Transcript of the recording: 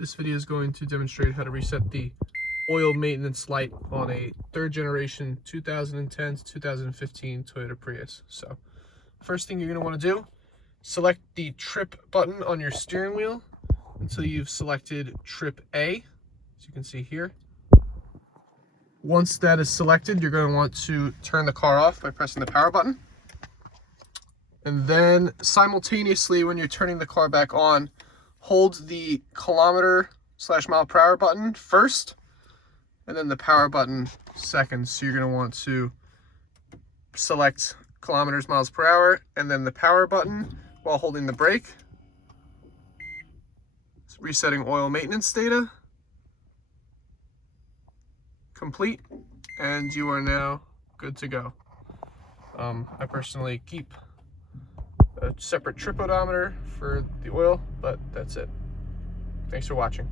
This video is going to demonstrate how to reset the oil maintenance light on a third generation 2010 to 2015 Toyota Prius. So first thing you're going to want to do, select the trip button on your steering wheel until you've selected trip A, as you can see here. Once that is selected, you're going to want to turn the car off by pressing the power button. And then simultaneously, when you're turning the car back on, hold the kilometer/mile/per hour button first, and then the power button second. So you're going to want to select kilometers, miles per hour, and then the power button while holding the brake. It's resetting oil maintenance data. Complete, and you are now good to go. I personally keep a separate trip odometer for the oil, but that's it. Thanks for watching.